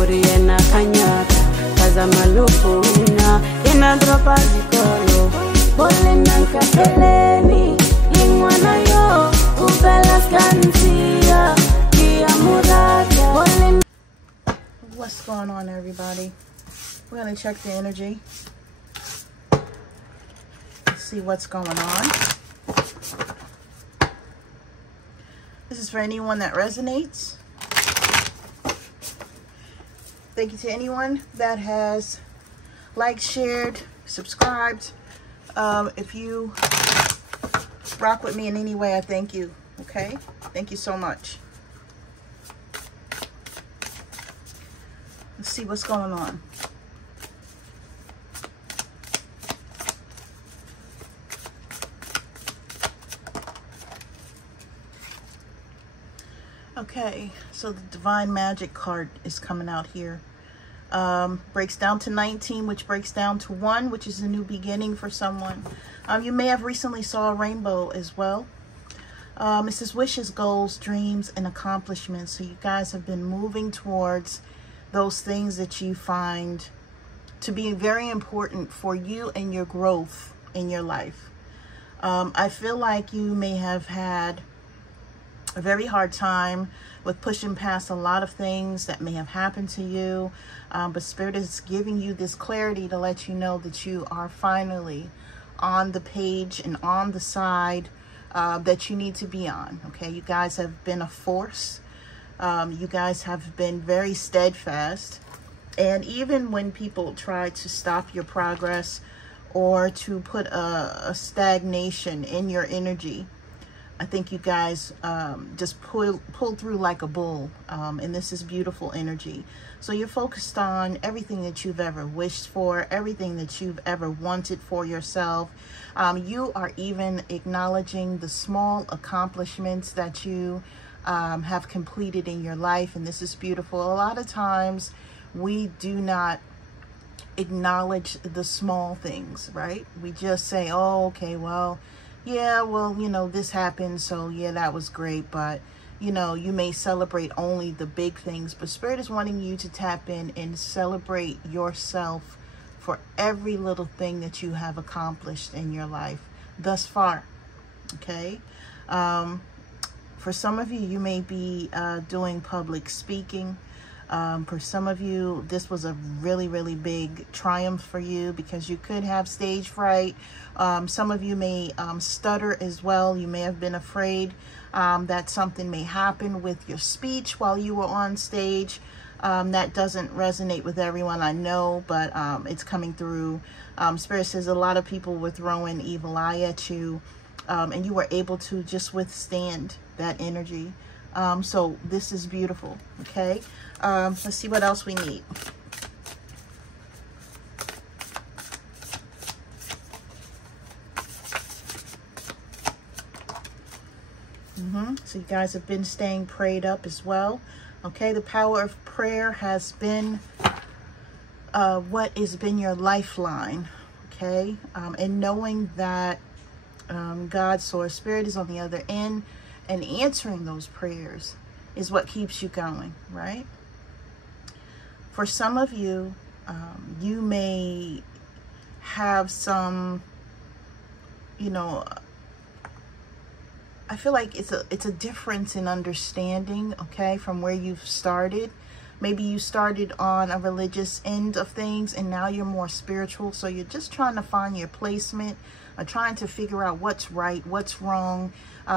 Uriena kanyata kaza malufuna ina dropa zikolo bolena kapeleni lingwana yo ubela skantia kia murata bolena. What's going on, everybody? We're gonna check the energy. Let's see what's going on. This is for anyone that resonates. Thank you to anyone that has liked, shared, subscribed. If you rock with me in any way, I thank you. Okay? Thank you so much. Let's see what's going on. Okay, so the Divine Magic card is coming out here. Breaks down to 19, which breaks down to 1, which is a new beginning for someone. You may have recently saw a rainbow as well. It says wishes, goals, dreams, and accomplishments. So you guys have been moving towards those things that you find to be very important for you and your growth in your life. I feel like you may have had a very hard time with pushing past a lot of things that may have happened to you, but Spirit is giving you this clarity to let you know that you are finally on the page and on the side that you need to be on. Okay, you guys have been a force. You guys have been very steadfast, and even when people try to stop your progress or to put a stagnation in your energy, I think you guys just pull through like a bull, and this is beautiful energy. So you're focused on everything that you've ever wished for, everything that you've ever wanted for yourself. You are even acknowledging the small accomplishments that you have completed in your life, and this is beautiful. A lot of times we do not acknowledge the small things, right? We just say, oh, okay, well, yeah, well, you know, this happened, so yeah, that was great. But, you know, you may celebrate only the big things, but Spirit is wanting you to tap in and celebrate yourself for every little thing that you have accomplished in your life thus far. Okay? For some of you, you may be doing public speaking. For some of you, this was a really, really big triumph for you because you could have stage fright. Some of you may stutter as well. You may have been afraid that something may happen with your speech while you were on stage. That doesn't resonate with everyone, I know, but it's coming through. Spirit says a lot of people were throwing evil eye at you, and you were able to just withstand that energy. So this is beautiful. Okay, let's see what else we need. So you guys have been staying prayed up as well. Okay, the power of prayer has been what has been your lifeline. Okay, and knowing that God, Source, Spirit is on the other end, and answering those prayers is what keeps you going, right? For some of you, you may have some, you know, I feel like it's a difference in understanding, okay, from where you've started. Maybe you started on a religious end of things and now you're more spiritual. So you're just trying to find your placement, trying to figure out what's right, what's wrong.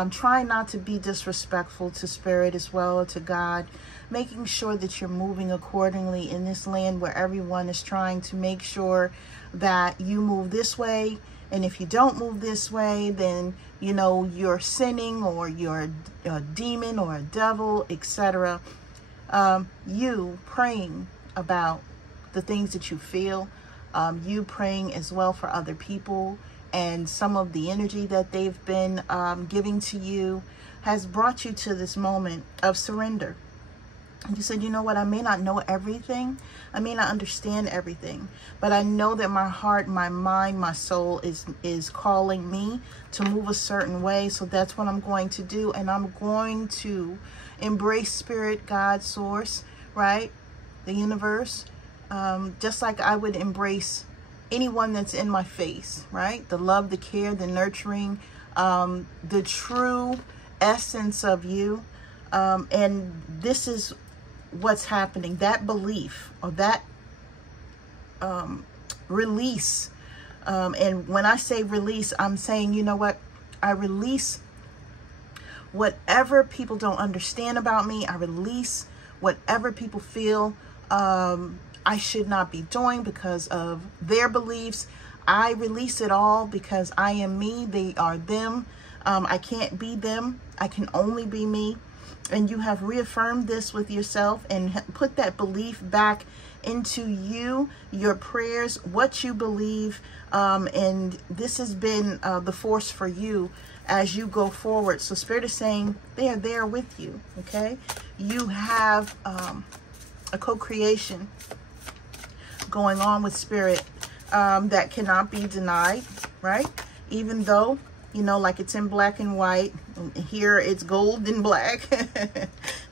Trying not to be disrespectful to Spirit as well, or to God. Making sure that you're moving accordingly in this land where everyone is trying to make sure that you move this way. And if you don't move this way, then, you know, you're sinning or you're a demon or a devil, etc. You praying about the things that you feel, you praying as well for other people, and some of the energy that they've been giving to you has brought you to this moment of surrender. And you said, you know what, I may not know everything, I may not understand everything, but I know that my heart, my mind, my soul is calling me to move a certain way. So that's what I'm going to do, and I'm going to embrace spirit, God, source, right? The universe. Just like I would embrace anyone that's in my face, right? The love, the care, the nurturing, the true essence of you. And this is what's happening. That belief, or that release. And when I say release, I'm saying, you know what? I release whatever people don't understand about me. I release whatever people feel I should not be doing because of their beliefs. I release it all because I am me. They are them. I can't be them. I can only be me. And you have reaffirmed this with yourself and put that belief back into you, your prayers, what you believe. And this has been the force for you as you go forward. So Spirit is saying they are there with you, okay? You have a co-creation going on with Spirit that cannot be denied, right? Even though, you know, like it's in black and white, here it's gold and black.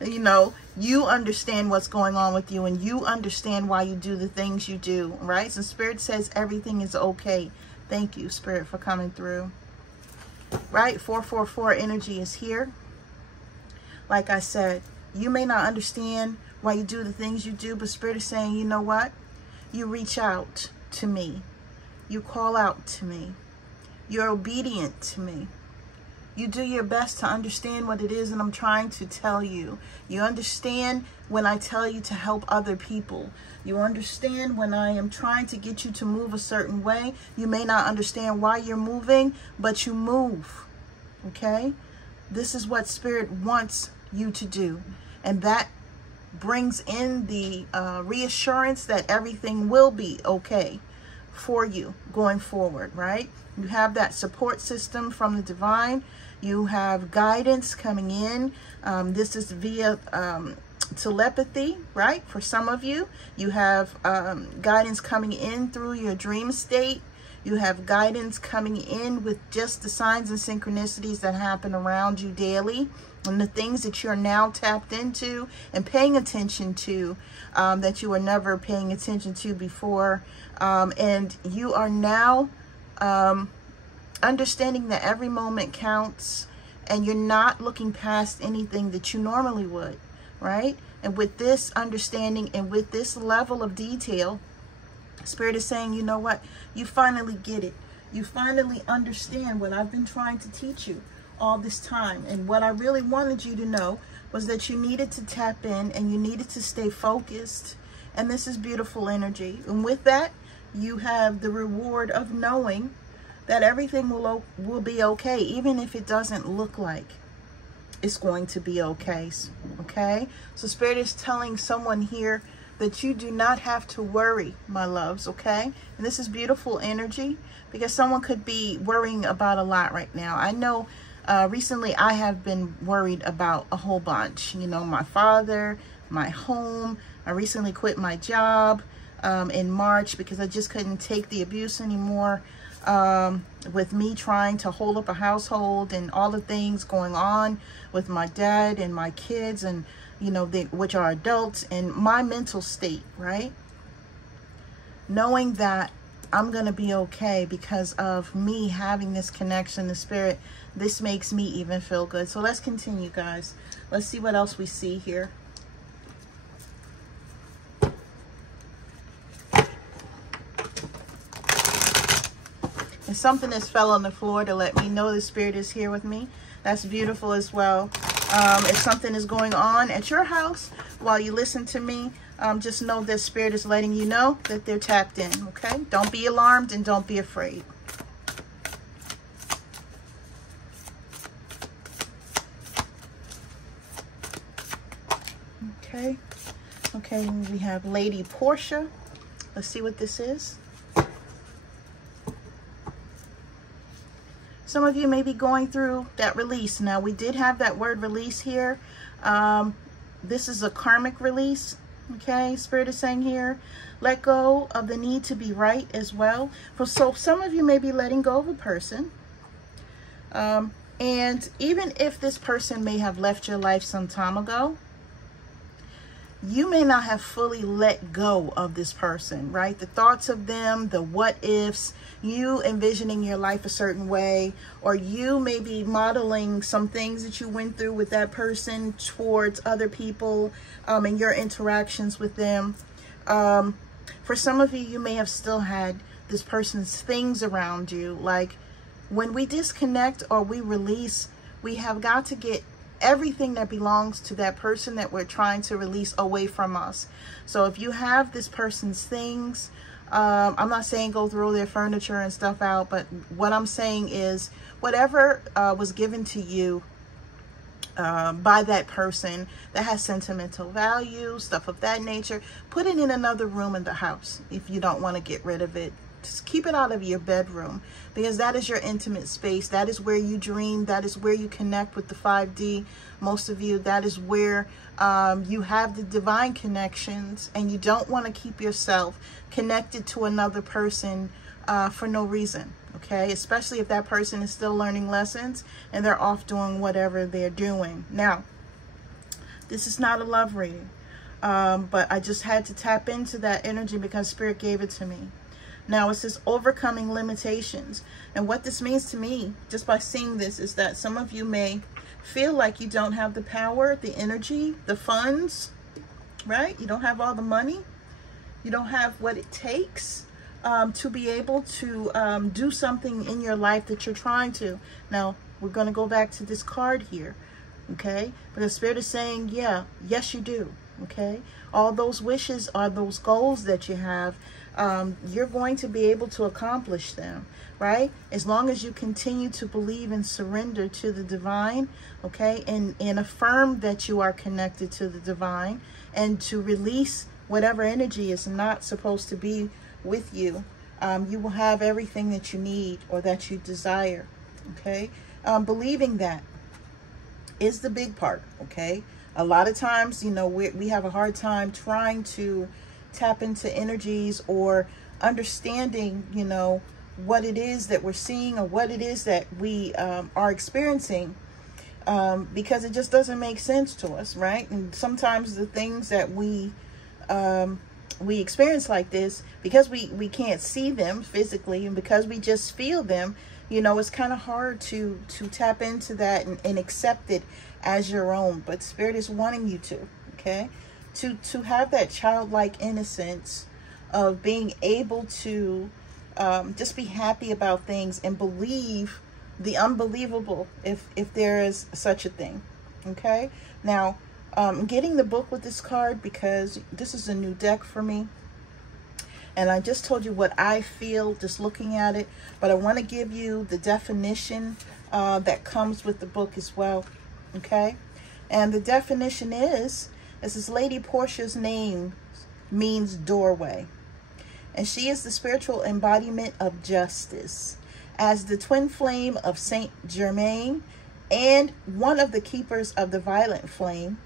You know, you understand what's going on with you, and you understand why you do the things you do, right? So Spirit says everything is okay. Thank you, Spirit, for coming through. Right? 444 energy is here. Like I said, you may not understand why you do the things you do, but Spirit is saying, you know what? You reach out to me. You call out to me. You're obedient to me. You do your best to understand what it is that I'm trying to tell you. You understand when I tell you to help other people. You understand when I am trying to get you to move a certain way. You may not understand why you're moving, but you move. Okay? This is what Spirit wants you to do. And that brings in the reassurance that everything will be okay for you going forward, right? You have that support system from the divine. You have guidance coming in. This is via telepathy, right? For some of you, you have guidance coming in through your dream state. You have guidance coming in with just the signs and synchronicities that happen around you daily, and the things that you're now tapped into and paying attention to that you were never paying attention to before. And you are now understanding that every moment counts, and you're not looking past anything that you normally would, right? And with this understanding and with this level of detail, Spirit is saying, you know what? You finally get it. You finally understand what I've been trying to teach you all this time. And what I really wanted you to know was that you needed to tap in and you needed to stay focused. And this is beautiful energy. And with that, you have the reward of knowing that everything will be okay, even if it doesn't look like it's going to be okay. Okay? So Spirit is telling someone here that you do not have to worry, my loves, okay? And this is beautiful energy because someone could be worrying about a lot right now. I know recently I have been worried about a whole bunch. You know, my father, my home. I recently quit my job in March because I just couldn't take the abuse anymore. With me trying to hold up a household and all the things going on with my dad and my kids, and you know, which are adults, and my mental state, right? Knowing that I'm going to be okay because of me having this connection to Spirit, this makes me even feel good. So let's continue, guys. Let's see what else we see here. And something that's fell on the floor to let me know the Spirit is here with me. That's beautiful as well. If something is going on at your house while you listen to me, just know that Spirit is letting you know that they're tapped in, okay? Don't be alarmed and don't be afraid. Okay. Okay, we have Lady Portia. Let's see what this is. Some of you may be going through that release. Now, we did have that word release here. This is a karmic release, okay? Spirit is saying here, let go of the need to be right as well. So some of you may be letting go of a person. And even if this person may have left your life some time ago, you may not have fully let go of this person, right? The thoughts of them, the what ifs, you envisioning your life a certain way, or you may be modeling some things that you went through with that person towards other people and your interactions with them. For some of you, you may have still had this person's things around you. Like when we disconnect or we release, we have got to get everything that belongs to that person that we're trying to release away from us. So if you have this person's things, I'm not saying go throw their furniture and stuff out, but what I'm saying is whatever was given to you by that person that has sentimental value, stuff of that nature, put it in another room in the house if you don't want to get rid of it. Just keep it out of your bedroom, because that is your intimate space. That is where you dream. That is where you connect with the 5D. Most of you, that is where you have the divine connections, and you don't want to keep yourself connected to another person for no reason, okay? Especially if that person is still learning lessons and they're off doing whatever they're doing. Now, this is not a love reading, but I just had to tap into that energy because Spirit gave it to me. Now it says overcoming limitations. And what this means to me, just by seeing this, is that some of you may feel like you don't have the power, the energy, the funds, right? You don't have all the money. You don't have what it takes to be able to do something in your life that you're trying to. Now, we're going to go back to this card here, okay? But the Spirit is saying, yeah, yes, you do, okay? All those wishes are those goals that you have. You're going to be able to accomplish them, right? As long as you continue to believe and surrender to the divine, okay? And affirm that you are connected to the divine, and to release whatever energy is not supposed to be with you. You will have everything that you need or that you desire, okay? Believing that is the big part, okay? A lot of times, you know, we have a hard time trying to tap into energies or understanding, you know, what it is that we're seeing or what it is that we are experiencing, because it just doesn't make sense to us, right? And sometimes the things that we experience like this, because we can't see them physically and because we just feel them, you know, it's kind of hard to tap into that and accept it as your own. But Spirit is wanting you to, okay? To have that childlike innocence of being able to just be happy about things and believe the unbelievable, if there is such a thing, okay? Now, I'm getting the book with this card because this is a new deck for me. And I just told you what I feel just looking at it, but I want to give you the definition that comes with the book as well, okay? And the definition is, this is Lady Portia's name means doorway. And she is the spiritual embodiment of justice. As the twin flame of Saint Germain and one of the keepers of the violet flame,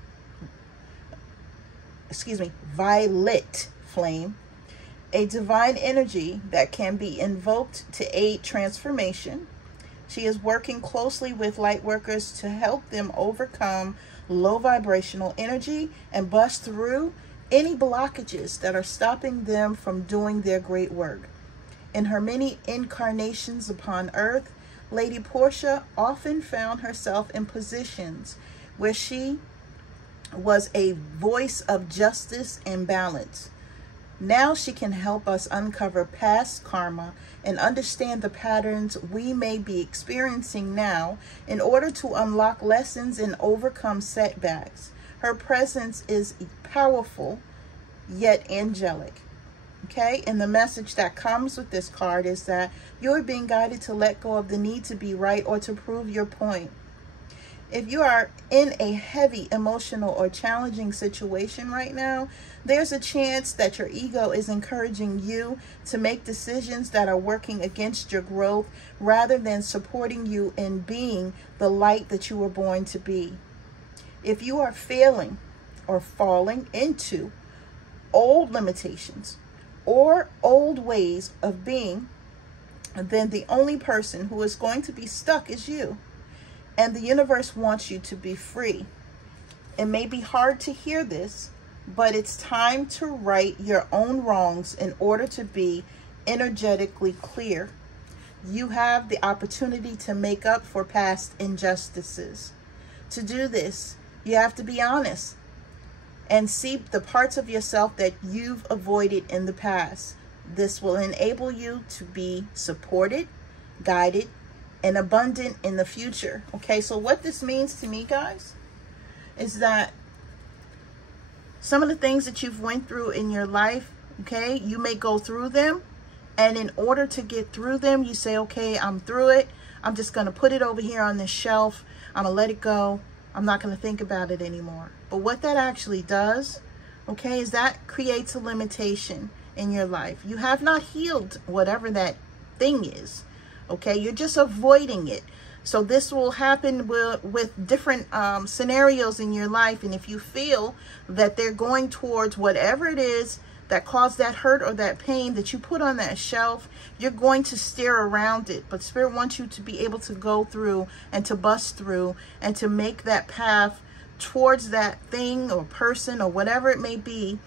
a divine energy that can be invoked to aid transformation. She is working closely with light workers to help them overcome low vibrational energy and bust through any blockages that are stopping them from doing their great work. In her many incarnations upon earth, Lady Portia often found herself in positions where she was a voice of justice and balance. Now she can help us uncover past karma and understand the patterns we may be experiencing now in order to unlock lessons and overcome setbacks. Her presence is powerful yet angelic. Okay, and the message that comes with this card is that you're being guided to let go of the need to be right or to prove your point. If you are in a heavy emotional or challenging situation right now, there's a chance that your ego is encouraging you to make decisions that are working against your growth rather than supporting you in being the light that you were born to be. If you are failing or falling into old limitations or old ways of being, then the only person who is going to be stuck is you. And the universe wants you to be free. It may be hard to hear this, but it's time to right your own wrongs in order to be energetically clear. You have the opportunity to make up for past injustices. To do this, you have to be honest and see the parts of yourself that you've avoided in the past. This will enable you to be supported, guided, and abundant in the future. Okay, so what this means to me, guys, is that some of the things that you've went through in your life, okay, you may go through them, and in order to get through them, you say, okay, I'm through it. I'm just going to put it over here on this shelf. I'm going to let it go. I'm not going to think about it anymore. But what that actually does, okay, is that creates a limitation in your life. You have not healed whatever that thing is, okay? You're just avoiding it. So this will happen with different scenarios in your life. And if you feel that they're going towards whatever it is that caused that hurt or that pain that you put on that shelf, you're going to steer around it. But Spirit wants you to be able to go through and to bust through and to make that path towards that thing or person or whatever it may be,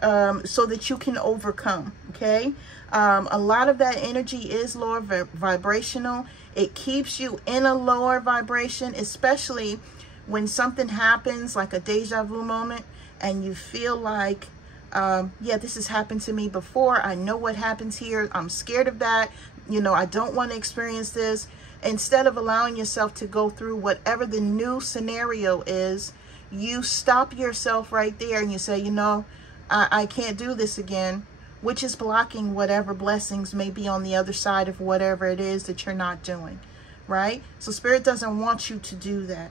so that you can overcome, okay? A lot of that energy is lower vibrational. It keeps you in a lower vibration, especially when something happens like a deja vu moment and you feel like, yeah, this has happened to me before. I know what happens here. I'm scared of that. You know, I don't want to experience this. Instead of allowing yourself to go through whatever the new scenario is, you stop yourself right there and you say, you know, I can't do this again, which is blocking whatever blessings may be on the other side of whatever it is that you're not doing, right? So Spirit doesn't want you to do that.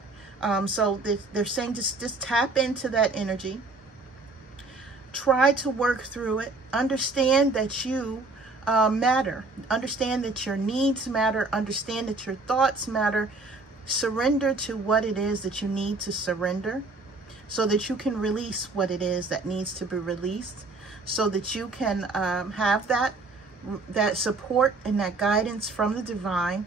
So they're saying just tap into that energy. Try to work through it. Understand that you matter. Understand that your needs matter. Understand that your thoughts matter. Surrender to what it is that you need to surrender, so that you can release what it is that needs to be released, so that you can have that support and that guidance from the divine.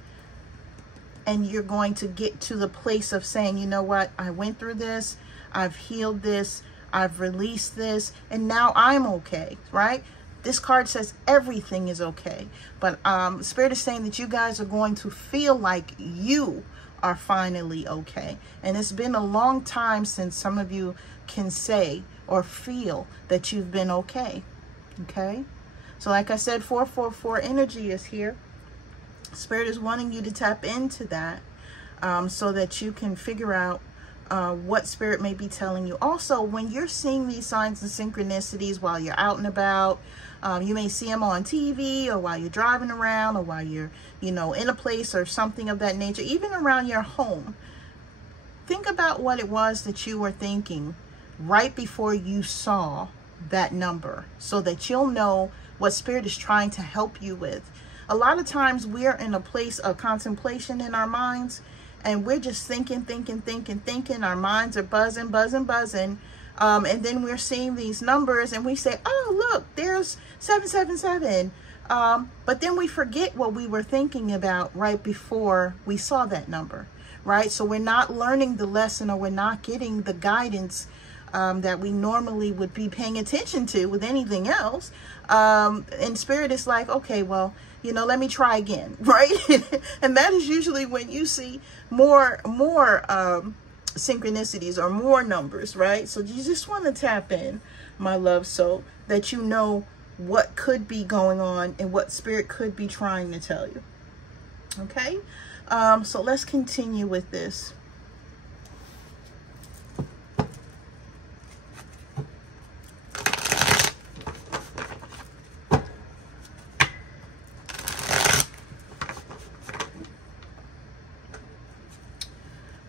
And you're going to get to the place of saying, you know what, I went through this, I've healed this, I've released this, and now I'm okay, right? This card says everything is okay. But Spirit is saying that you guys are going to feel like you are finally okay. And it's been a long time since some of you can say or feel that you've been okay. Okay? So like I said, 444 energy is here. Spirit is wanting you to tap into that, so that you can figure out what Spirit may be telling you. Also, when you're seeing these signs and synchronicities while you're out and about, you may see them on TV, or while you're driving around, or while you're, you know, in a place or something of that nature, even around your home. Think about what it was that you were thinking right before you saw that number, so that you'll know what Spirit is trying to help you with. A lot of times we're in a place of contemplation in our minds, and we're just thinking. Our minds are buzzing. And then we're seeing these numbers and we say, oh, look, there's 777. But then we forget what we were thinking about right before we saw that number, right? So we're not learning the lesson, or we're not getting the guidance that we normally would be paying attention to with anything else. And Spirit is like, okay, well, you know, let me try again, right? And that is usually when you see more synchronicities or more numbers, right? So you just want to tap in, my love, so that you know what could be going on and what Spirit could be trying to tell you. Okay? So let's continue with this.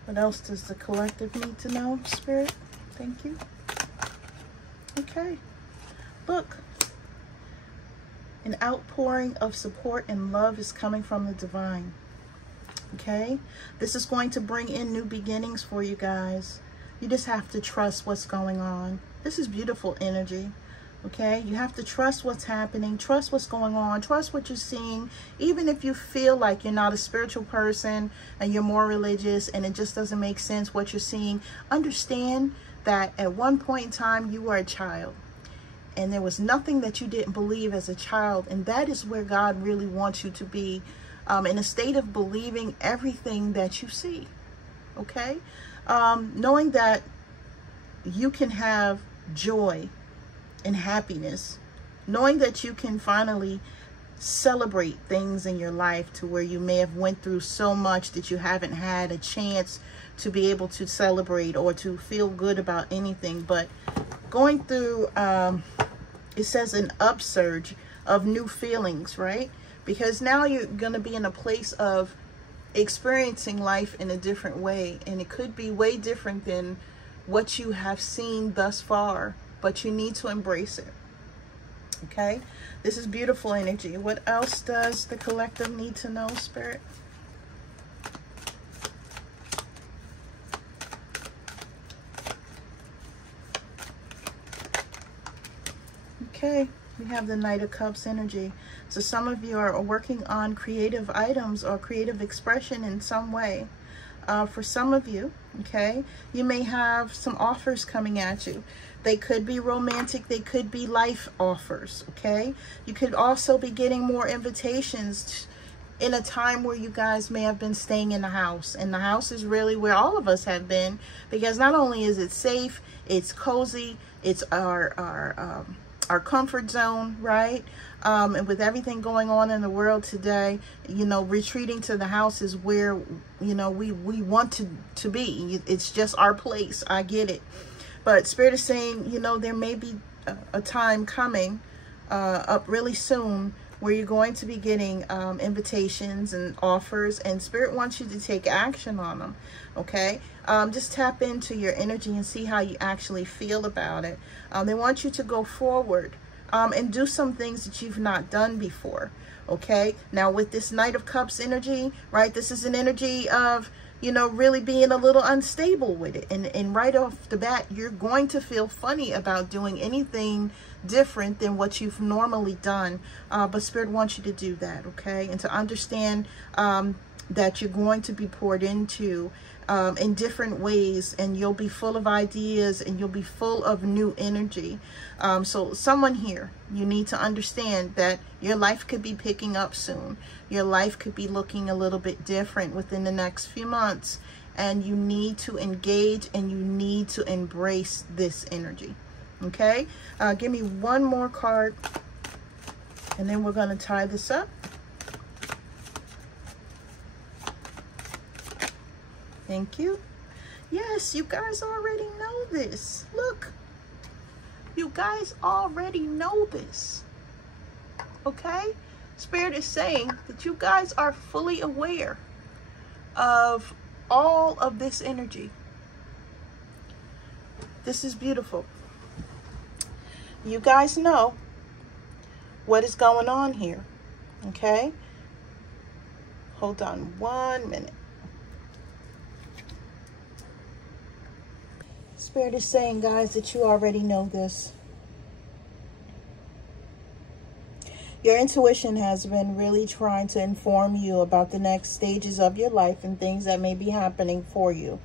What else does the collective need to know, Spirit? Thank you. Okay. Look. An outpouring of support and love is coming from the divine. Okay? This is going to bring in new beginnings for you guys. You just have to trust what's going on. This is beautiful energy. Okay, you have to trust what's happening, trust what's going on, trust what you're seeing. Even if you feel like you're not a spiritual person and you're more religious and it just doesn't make sense what you're seeing, understand that at one point in time you were a child and there was nothing that you didn't believe as a child, and that is where God really wants you to be, in a state of believing everything that you see. Okay, knowing that you can have joy and happiness, knowing that you can finally celebrate things in your life to where you may have went through so much that you haven't had a chance to be able to celebrate or to feel good about anything. But going through, it says an upsurge of new feelings, right? Because now you're going to be in a place of experiencing life in a different way, and it could be way different than what you have seen thus far, but you need to embrace it. Okay, this is beautiful energy. What else does the collective need to know, Spirit? Okay, we have the Knight of Cups energy. So some of you are working on creative items or creative expression in some way. For some of you, okay, you may have some offers coming at you. They could be romantic, they could be life offers, okay? You could also be getting more invitations in a time where you guys may have been staying in the house. And the house is really where all of us have been, because not only is it safe, it's cozy, it's our comfort zone, right? And with everything going on in the world today, you know, retreating to the house is where, you know, we want to be. It's just our place. I get it. But Spirit is saying, you know, there may be a time coming up really soon where you're going to be getting invitations and offers, and Spirit wants you to take action on them. Okay, just tap into your energy and see how you actually feel about it. They want you to go forward and do some things that you've not done before. Okay, now with this Knight of Cups energy, right, this is an energy of, you know, really being a little unstable with it. And right off the bat, you're going to feel funny about doing anything different than what you've normally done. But Spirit wants you to do that, okay? And to understand that you're going to be poured into in different ways, and you'll be full of ideas and you'll be full of new energy. So someone here, you need to understand that your life could be picking up soon. Your life could be looking a little bit different within the next few months, and you need to engage and you need to embrace this energy. Okay, give me one more card and then we're going to tie this up. Thank you. Yes, you guys already know this. Look, you guys already know this. Okay, Spirit is saying that you guys are fully aware of all of this energy. This is beautiful. You guys know what is going on here. Okay, hold on 1 minute. Spirit is saying, guys, that you already know this. Your intuition has been really trying to inform you about the next stages of your life and things that may be happening for you.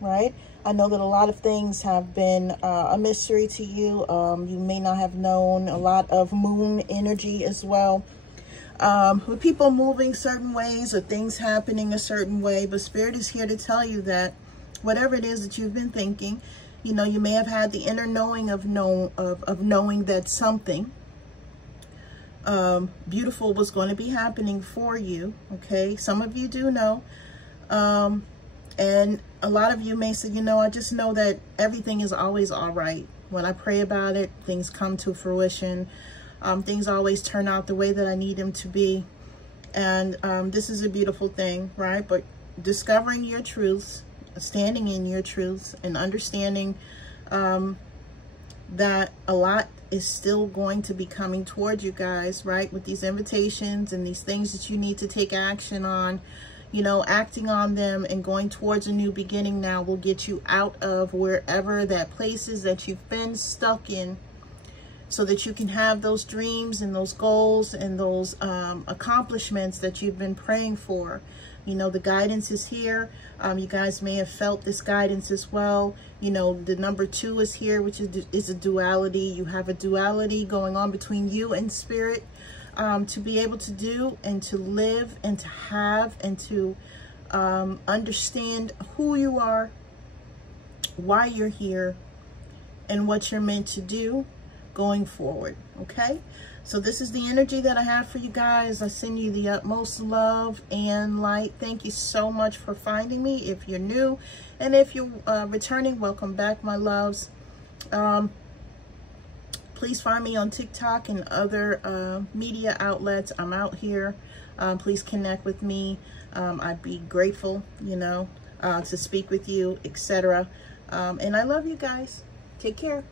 Right? I know that a lot of things have been a mystery to you. You may not have known a lot of moon energy as well. With people moving certain ways or things happening a certain way. But Spirit is here to tell you that whatever it is that you've been thinking, you know, you may have had the inner knowing of knowing that something beautiful was going to be happening for you. Okay, some of you do know, and a lot of you may say, you know, I just know that everything is always all right. When I pray about it, things come to fruition. Things always turn out the way that I need them to be, and this is a beautiful thing, right? But discovering your truths, standing in your truths, and understanding that a lot is still going to be coming towards you guys, right? With these invitations and these things that you need to take action on, you know, acting on them and going towards a new beginning now will get you out of wherever that place is that you've been stuck in so that you can have those dreams and those goals and those accomplishments that you've been praying for. You know, the guidance is here. You guys may have felt this guidance as well. You know, the number 2 is here, which is a duality. You have a duality going on between you and spirit, to be able to do and to live and to have and to understand who you are, why you're here, and what you're meant to do going forward. Okay, so this is the energy that I have for you guys. I send you the utmost love and light. Thank you so much for finding me. If you're new, and if you're returning, welcome back, my loves. Please find me on TikTok and other media outlets. I'm out here. Please connect with me. I'd be grateful, you know, to speak with you, etc. And I love you guys. Take care.